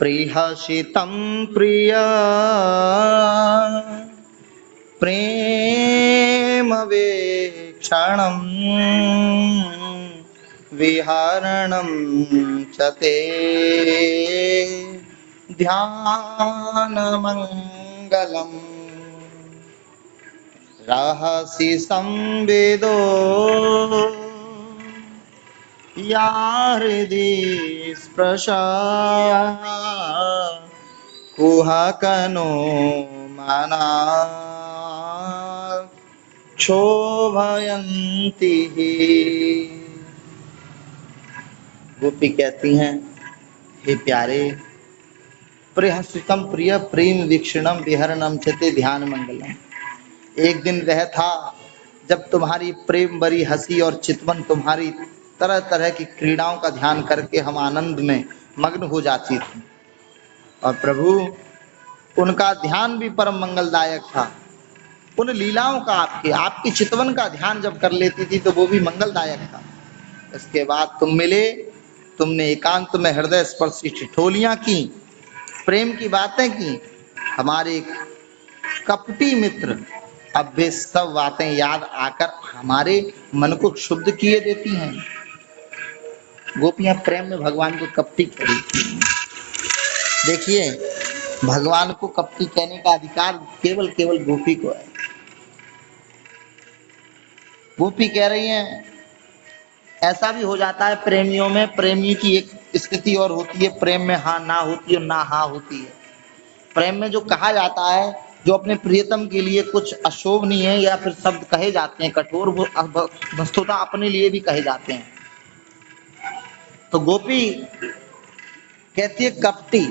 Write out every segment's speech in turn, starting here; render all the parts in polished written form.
प्रिहसितं प्रिया प्रेम वेक्षणं विहरणं च ते ध्यानमङ्गलम् रहसि संवेदो या हृदि स्पृशा कुहकनो मना क्षोभयन्ति ही। गोपी कहती हैं, हे प्यारे, प्रिहसितम प्रिय प्रेम वीक्षणम विहरणम चते ध्यान मंगलम। एक दिन वह था जब तुम्हारी प्रेम भरी हंसी और चितवन तुम्हारी तरह तरह की क्रीड़ाओं का ध्यान करके हम आनंद में मग्न हो जाती थी। और प्रभु, उनका ध्यान भी परम मंगलदायक था। उन लीलाओं का आपकी चितवन का ध्यान जब कर लेती थी तो वो भी मंगलदायक था। इसके बाद तुम मिले, तुमने एकांत में हृदय स्पर्शी ठिठोलियां की, प्रेम की बातें की। हमारे कपटी मित्र अब वे सब बातें याद आकर हमारे मन को क्षुब्ध किए देती हैं। गोपियां प्रेम में भगवान को कपटी कहती हैं। देखिए, भगवान को कपटी कहने का अधिकार केवल केवल गोपी को है। गोपी कह रही हैं, ऐसा भी हो जाता है प्रेमियों में, प्रेमी की एक स्थिति और होती है, प्रेम में हाँ ना होती है और ना हाँ होती है। प्रेम में जो कहा जाता है, जो अपने प्रियतम के लिए कुछ अशोभनीय है या फिर शब्द कहे जाते हैं कठोर, वो वस्तुतः अपने लिए भी कहे जाते हैं। तो गोपी कहती है कपटी,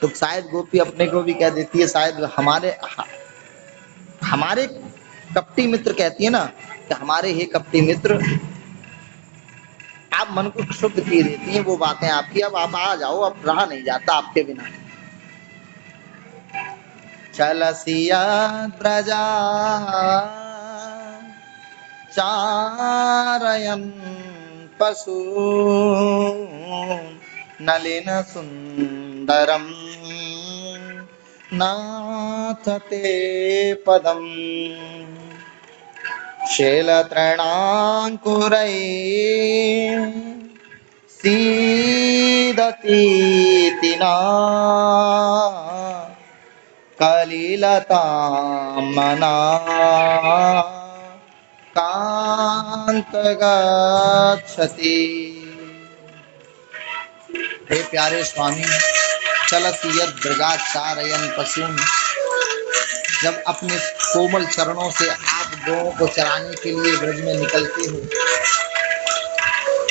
तो शायद गोपी अपने को भी कह देती है, शायद हमारे कपटी मित्र कहती है ना कि हमारे हे कपटी मित्र, आप मन को क्षुब्ध किए देती हैं वो बातें आपकी। अब आप आ जाओ, अब रहा नहीं जाता आपके बिना। चलसिया ब्रजा चारयन पशु नलिन सुंदरम नाथ ते पदम शैलतृणांकुरै सीदतीतिना कलिलतामना कांत गच्छति। हे प्यारे स्वामी, चलति यद ब्रजाचारयन् पशून्, जब अपने कोमल चरणों से आप गौओं को चराने के लिए ब्रज में निकलते हो,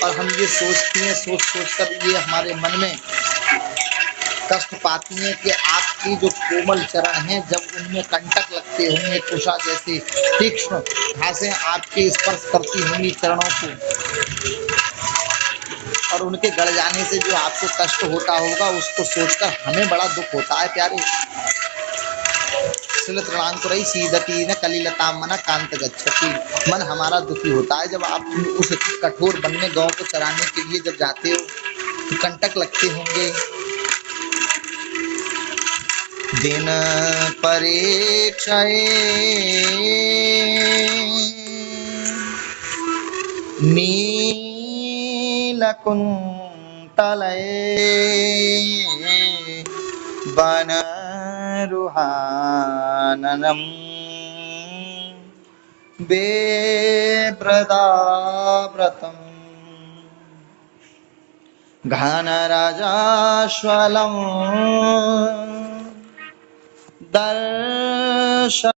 और हम ये सोचती हैं, सोच कर ये हमारे मन में कष्ट पाती हैं कि आपकी जो कोमल चरण हैं, जब उनमें कंटक लगते होंगे, कुशा जैसी तीक्ष्ण घासें आपके स्पर्श करती होंगी चरणों को, और उनके गड़ जाने से जो आपको कष्ट होता होगा, उसको सोचकर हमें बड़ा दुख होता है प्यारे। शिलतृणांकुरै सीदति न कलिलतामना कांत गच्छति, मन हमारा दुखी होता है जब आप उस कठोर वन में गौ को चराने के लिए जब जाते हो तो कंटक लगते होंगे। दिन परीक्षाए नीलकुंतलये वनरुहाननम् बेब्रदाव्रतम् घनराजाश्वलं दर्शन्मुहुः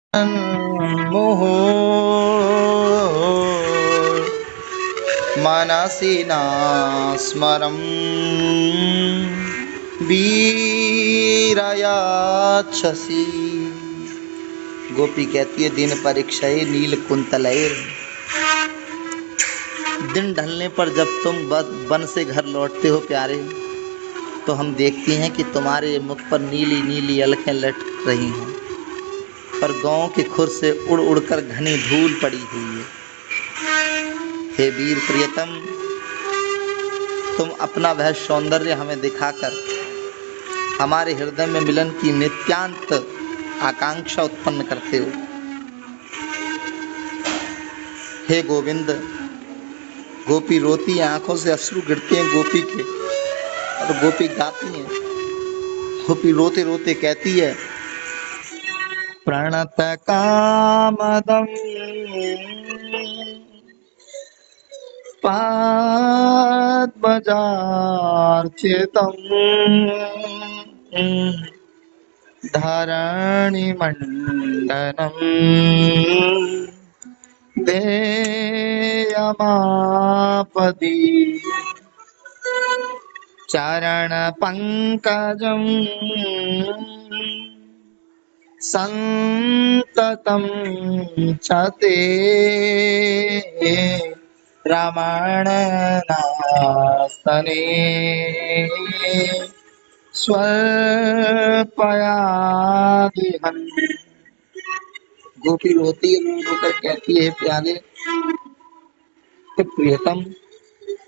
मनसि न स्मरं वीरयाच्छसि। गोपी कहती है, दिन परीक्षाए नील कुंतलये, दिन ढलने पर जब तुम वन से घर लौटते हो प्यारे, तो हम देखती हैं कि तुम्हारे मुख पर नीली नीली अलखें लटक रही हैं, और गांव के खुर से उड़ उड़कर घनी धूल पड़ी हुई है। हे वीर प्रियतम, तुम अपना वह सौंदर्य हमें दिखाकर हमारे हृदय में मिलन की नित्यांत आकांक्षा उत्पन्न करते हो। हे गोविंद, गोपी रोती है, आंखों से अश्रु गिरते हैं गोपी के, और गोपी गाती हैं। गोपी रोते रोते कहती है, प्रणत कामदम पद्मजार्चितम् धरणिमण्डनम् देयमापदि चरणपङ्कजम् सन्ततं च ते रमणनास्तने स्वल्पयादिहन्। गोपी रोती रो रोकर कहती है, प्यारे प्रियतम,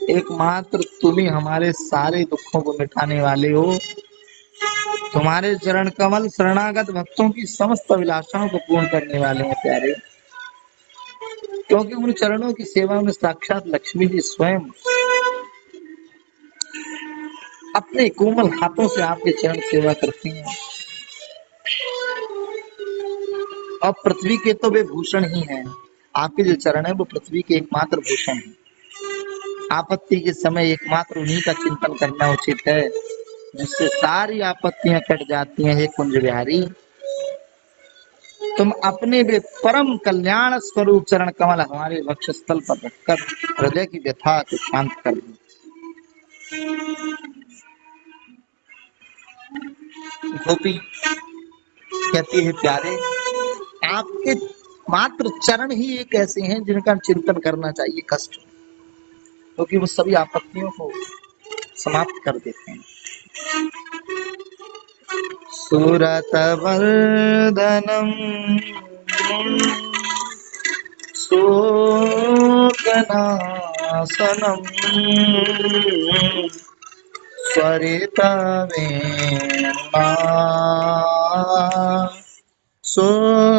एकमात्र तुम ही हमारे सारे दुखों को मिटाने वाले हो। तुम्हारे चरण कमल शरणागत भक्तों की समस्त अभिलाषाओं को पूर्ण करने वाले हैं प्यारे, क्योंकि उन चरणों की सेवा में साक्षात लक्ष्मी जी स्वयं अपने कोमल हाथों से आपके चरण सेवा करती हैं। और पृथ्वी के तो वे भूषण ही हैं। आपके जो चरण है वो पृथ्वी के एकमात्र भूषण हैं। आपत्ति के समय एकमात्र उन्हीं का चिंतन करना उचित है, जिससे सारी आपत्तियां कट जाती हैं। हे कुंज बिहारी, तुम अपने वे परम कल्याण स्वरूप चरण कमल हमारे वक्षस्थल पर रखकर हृदय की व्यथा को शांत कर दो। गोपी कहती है, प्यारे आपके मात्र चरण ही एक ऐसे हैं जिनका चिंतन करना चाहिए कष्ट, क्योंकि वो सभी आपत्तियों को समाप्त कर देते हैं। सुरत वर्धनम शोकनाशनम स्वरितवेणा सुष्ठुचुम्बितम्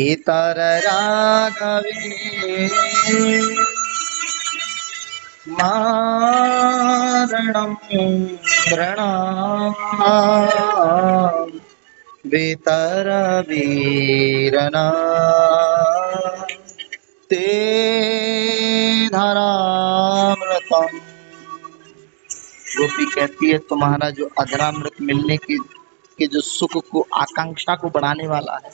इतरराघवे मारणं मृणाम् वितरवीरना ते धरामृतम्। गोपी कहती है, तुम्हारा जो अधरामृत मिलने के जो सुख को आकांक्षा को बढ़ाने वाला है,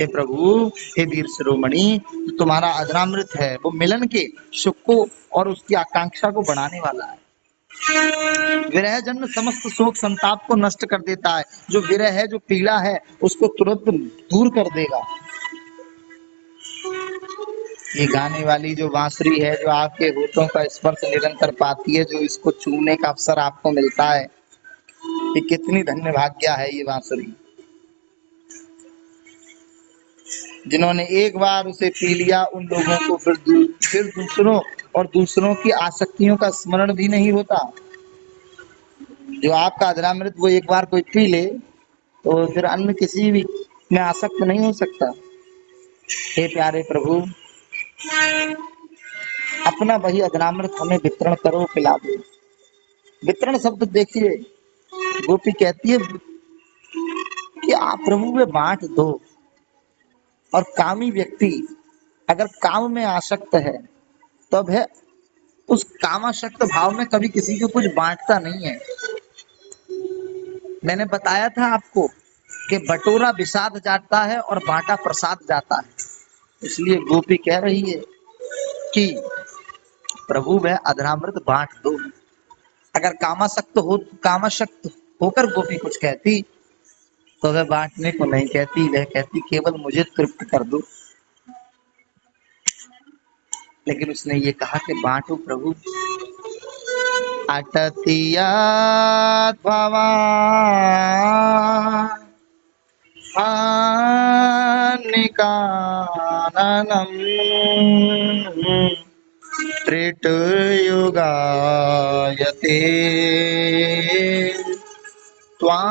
हे प्रभु, हे वीर शिरोमणि, जो तुम्हारा अधरामृत है वो मिलन के सुख को और उसकी आकांक्षा को बढ़ाने वाला है। विरह जन्म समस्त शोक संताप को नष्ट कर देता है। जो विरह है, जो पीड़ा है, उसको तुरंत दूर कर देगा। ये गाने वाली जो बांसुरी है, जो आपके होठों का स्पर्श निरंतर पाती है, जो इसको छूने का अवसर आपको मिलता है, ये कितनी धन्य भाग्य है ये बांसुरी। जिन्होंने एक बार उसे पी लिया, उन लोगों को फिर दूसरों और दूसरों की आसक्तियों का स्मरण भी नहीं होता। जो आपका अधरामृत वो एक बार कोई पी ले तो फिर अन्य किसी भी में आसक्त नहीं हो सकता। हे प्यारे प्रभु, अपना वही अधरामृत हमें वितरण करो, पिला दो। वितरण शब्द देखिए, गोपी कहती है कि आप प्रभु में बांट दो। और कामी व्यक्ति अगर काम में आसक्त है तब है उस कामाशक्त भाव में कभी किसी को कुछ बांटता नहीं है। मैंने बताया था आपको कि बटोरा विषाद जाता है और बांटा प्रसाद जाता है। इसलिए गोपी कह रही है कि प्रभु वह अधरामृत बांट दो। अगर कामाशक्त होकर गोपी कुछ कहती तो वह बांटने को नहीं कहती, वह कहती केवल मुझे तृप्त कर दो। लेकिन उसने ये कहा कि बांटो प्रभु। अटतियात भवानिकाननम् त्रेतयुगायते त्वामपश्यताम्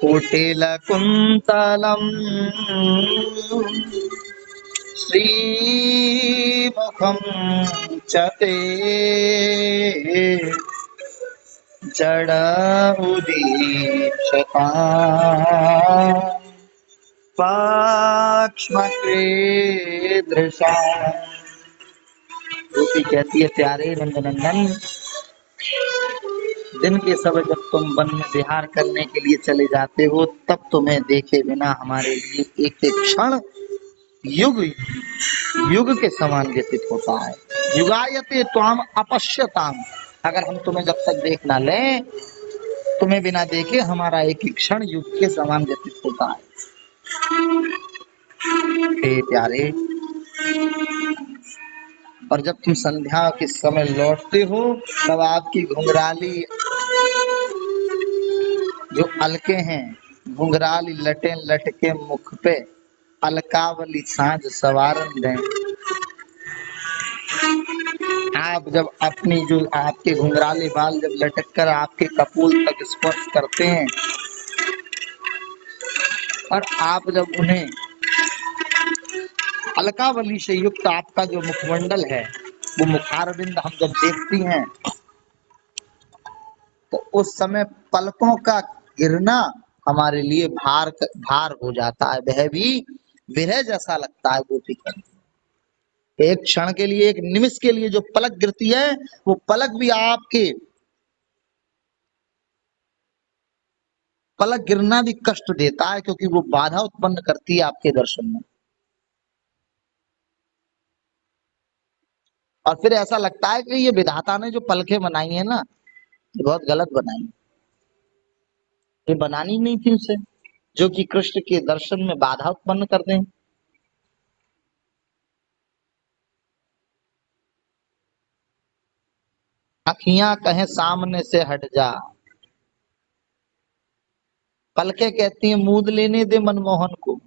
कुटिलकुन्तलम् श्रीमुखं च ते जडमुदीक्षताम् पाक्ष्मकृदृशा। गोपी कहती है प्यारे नंदनंदन, दिन के समय जब तुम वन में विहार करने के लिए चले जाते हो तब तुम्हें देखे बिना हमारे लिए एक एक क्षण युग युग के समान व्यतीत होता है। युगायते त्वाम अपश्यताम, अगर हम तुम्हें जब तक देख ना लें, तुम्हें बिना देखे हमारा एक एक क्षण युग के समान व्यतीत होता है। हे प्यारे, और जब तुम संध्या के समय लौटते हो तब आपकी घुंघराली जो अलके हैं, घुंघराली लटे लटके मुख पे अलकावली साँझ सवारन दें। आप जब अपनी जो आपके घुंघराले बाल जब लटक कर आपके कपूल तक स्पर्श करते हैं और आप जब उन्हें अलकावली से युक्त आपका जो मुखमंडल है वो मुखारविंद हम जब देखती हैं तो उस समय पलकों का गिरना हमारे लिए भार हो जाता है, वह भी विरह जैसा लगता है। गोपी का एक क्षण के लिए, एक निमिष के लिए जो पलक गिरती है वो पलक भी आपके पलक गिरना भी कष्ट देता है, क्योंकि वो बाधा उत्पन्न करती है आपके दर्शन में। और फिर ऐसा लगता है कि ये विधाता ने जो पलकें बनाई है ना, ये बहुत गलत बनाई, ये बनानी नहीं थी उसे, जो कि कृष्ण के दर्शन में बाधा उत्पन्न कर दें। अखियां कहें सामने से हट जा, पलकें कहती हैं मूद लेने दे मनमोहन को।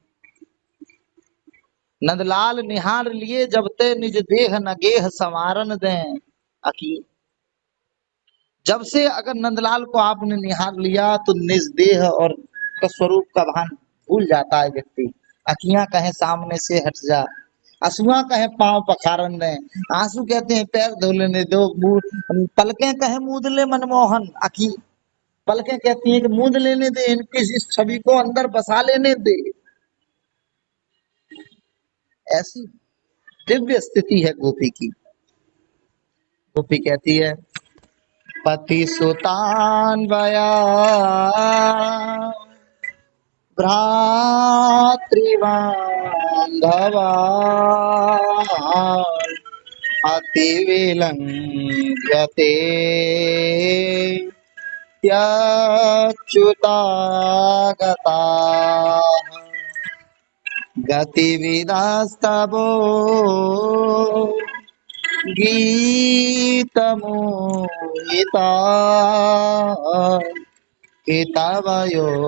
नंदलाल निहार लिए जब ते निज देह नगेह संवारन दें। अखी जब से अगर नंदलाल को आपने निहार लिया तो निज देह और का स्वरूप का भान भूल जाता है व्यक्ति। अखियां कहें सामने से हट जा, आंसुआ कहे पांव पखारन दे, आंसू कहते हैं पैर धो लेने दो, पलकें कहे मूद ले मनमोहन। अखी पलकें कहती हैं कि मूद लेने दे, इनकी इस छवि को अंदर बसा लेने दे। ऐसी दिव्य स्थिति है गोपी की। गोपी कहती है पति सुतान्वया भ्रातृबान्धवा अति विलंघ्यते त्यच्युता गता गतिविदास्तवो गीतमोहिता हितवयोसिता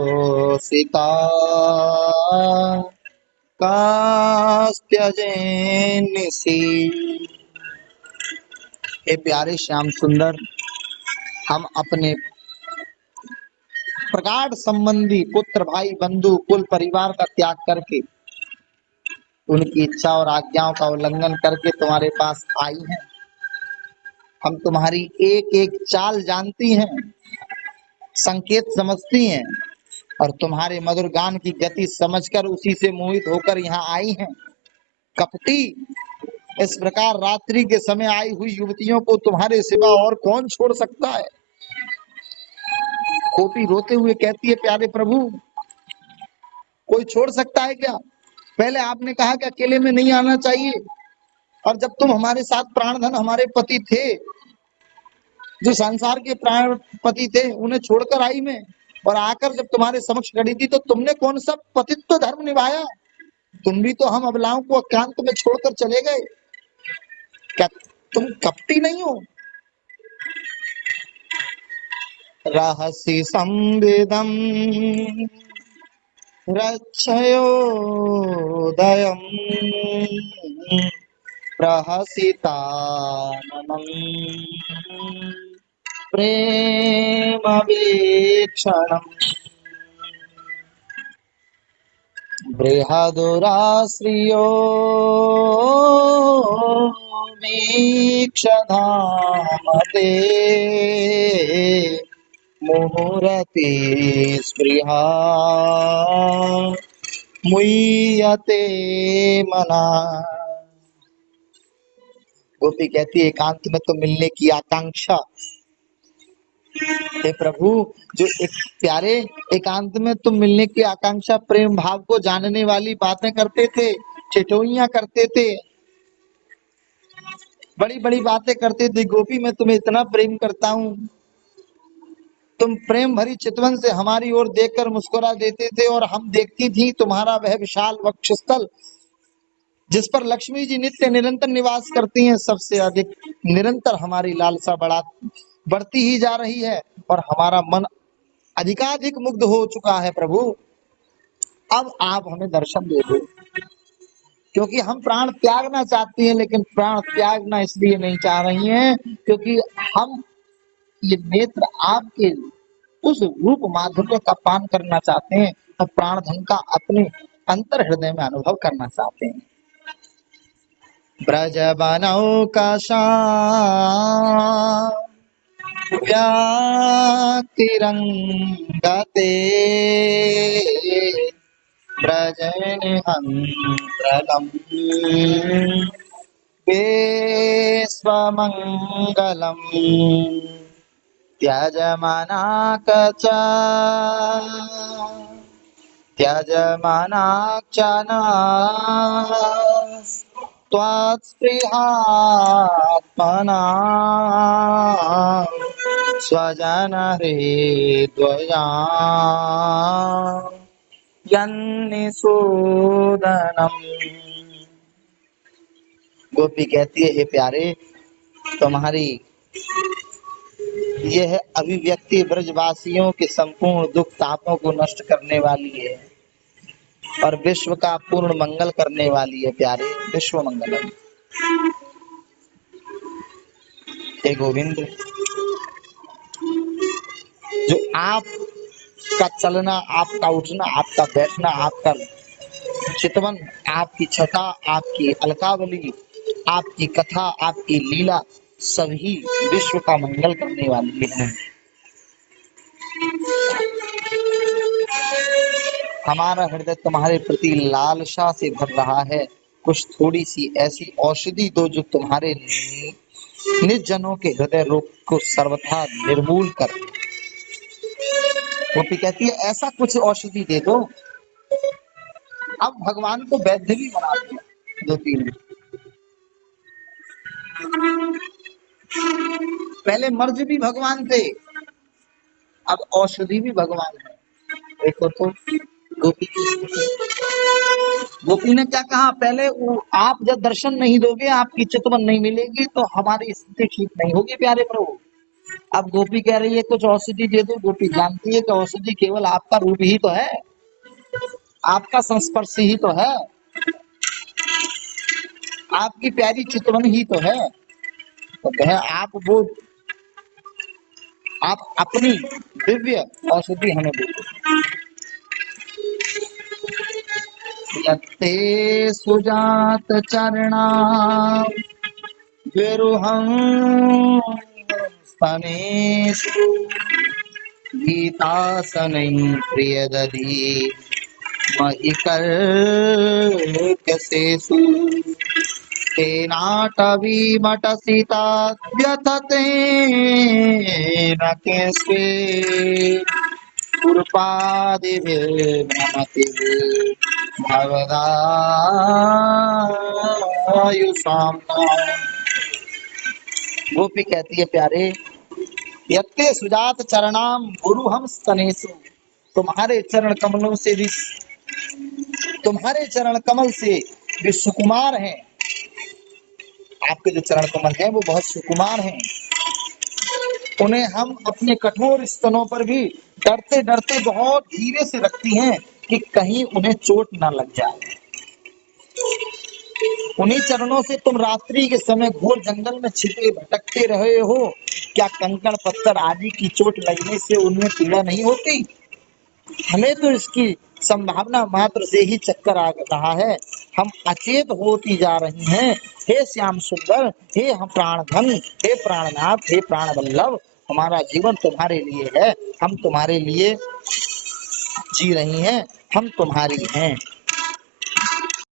कास्त्यजेन्निसि। हे प्यारे श्याम सुंदर, हम अपने प्रगाढ़ संबंधी पुत्र भाई बंधु कुल परिवार का त्याग करके, उनकी इच्छा और आज्ञाओं का उल्लंघन करके तुम्हारे पास आई हैं। हम तुम्हारी एक एक चाल जानती हैं, संकेत समझती हैं, और तुम्हारे मधुर गान की गति समझकर उसी से मोहित होकर यहाँ आई हैं। कपटी, इस प्रकार रात्रि के समय आई हुई युवतियों को तुम्हारे सिवा और कौन छोड़ सकता है। गोपी रोते हुए कहती है प्यारे प्रभु, कोई छोड़ सकता है क्या? पहले आपने कहा कि अकेले में नहीं आना चाहिए, और जब तुम हमारे साथ प्राणधन हमारे पति थे, जो संसार के प्राण पति थे, उन्हें छोड़कर आई मैं, और आकर जब तुम्हारे समक्ष खड़ी थी तो तुमने कौन सा पतित्व धर्म निभाया? तुम भी तो हम अबलाओं को एकांत में छोड़कर चले गए। क्या तुम कपटी नहीं हो? रहसि संविदम रक्षयो हृदयं प्रहसिताननम् प्रेमवीक्षणम् बृहदुराश्रियो वीक्षधामते मुहुरति स्पृहा मुह्यते मना। गोपी कहती है एकांत में तो मिलने की आकांक्षा, हे प्रभु जो एक प्यारे एकांत में तुम मिलने की आकांक्षा, प्रेम भाव को जानने वाली बातें करते थे, ठिठोइयां करते थे, बड़ी बड़ी बातें करते थे। गोपी मैं तुम्हें इतना प्रेम करता हूँ, तुम प्रेम भरी चितवन से हमारी ओर देखकर मुस्कुरा देते थे और हम देखती थी तुम्हारा वह विशाल वक्षस्थल जिस पर लक्ष्मी जी नित्य निरंतर निवास करती हैं। सबसे अधिक निरंतर हमारी लालसा बढ़ती ही जा रही है और हमारा मन अधिकाधिक मुग्ध हो चुका है। प्रभु अब आप हमें दर्शन दे दो, क्योंकि हम प्राण त्यागना चाहती हैं, लेकिन प्राण त्यागना इसलिए नहीं चाह रही हैं क्योंकि हम ये नेत्र आपके उस रूप माधुर्य का पान करना चाहते हैं और प्राण धन का अपने अंतर हृदय में अनुभव करना चाहते हैं। ब्रज बनौकाशा व्याक्तिरंगते ब्रजनिहंत्रलम् विश्वमंगलम् त्यजमानाक्षना त्वात्स्पृहात्मना स्वजन हृद्वया यन्निषूदनम्। गोपी कहती है हे प्यारे तुम्हारी यह अभिव्यक्ति ब्रजवासियों के संपूर्ण दुख तापों को नष्ट करने वाली है और विश्व का पूर्ण मंगल करने वाली है। प्यारे विश्व मंगलम। हे गोविंद जो आपका चलना, आपका उठना, आपका बैठना, आपका चितवन, आपकी छटा, आपकी अलकावली, आपकी कथा, आपकी लीला सभी विश्व का मंगल करने वाली है। हमारा हृदय तुम्हारे प्रति लालसा से भर रहा है, कुछ थोड़ी सी ऐसी औषधि दो जो तुम्हारे निज जनों के हृदय रोग को सर्वथा निर्मूल कर। गोपी कहती है ऐसा कुछ औषधि दे दो। अब भगवान को वैद्य भी बना दिया दो तीन। पहले मर्ज भी भगवान थे, अब औषधि भी भगवान है। देखो तो गोपी ने क्या कहा, पहले आप जब दर्शन नहीं दोगे, आपकी चितवन नहीं मिलेगी तो हमारी स्थिति ठीक नहीं होगी प्यारे प्रभु। अब गोपी कह रही है कुछ औषधि दे दो। गोपी जानती है कि औषधि केवल आपका रूप ही तो है, आपका संस्पर्श ही तो है, आपकी प्यारी चितवन ही तो है। तो कहे आप अपनी दिव्य औषधि हमें दे दो। यत्ते सुजात चरणा विरुहं स्तनेषु गीतासनै प्रियदधि महिकर्कशेषु तेनाटवीमटसिता व्यथतेन केस्वे कुर्पादिभिर्भ्रमति भवदायुषाम्। गोपी कहती है प्यारे यत्ते सुजात चरणाम गुरुहम स्तनेषु, तुम्हारे चरण कमलों से भी, तुम्हारे चरण कमल से भी सुकुमार हैं। आपके जो चरण कमल हैं वो बहुत सुकुमार हैं, उन्हें हम अपने कठोर स्तनों पर भी डरते डरते बहुत धीरे से रखती हैं कि कहीं उन्हें चोट ना लग जाए। उन्हीं चरणों से तुम रात्रि के समय घोर जंगल में छिपे भटकते रहे हो। क्या कंकड़ पत्थर आदि की चोट लगने से उनमें पीड़ा नहीं होती? हमें तो इसकी संभावना मात्र से ही चक्कर आ रहा है। हम अचेत होती जा रही हैं। हे श्याम सुंदर, हे हम प्राणधन, हे प्राणनाथ, हे प्राण वल्लभ, हमारा जीवन तुम्हारे लिए है। हम तुम्हारे लिए जी रही हैं, हम तुम्हारी हैं।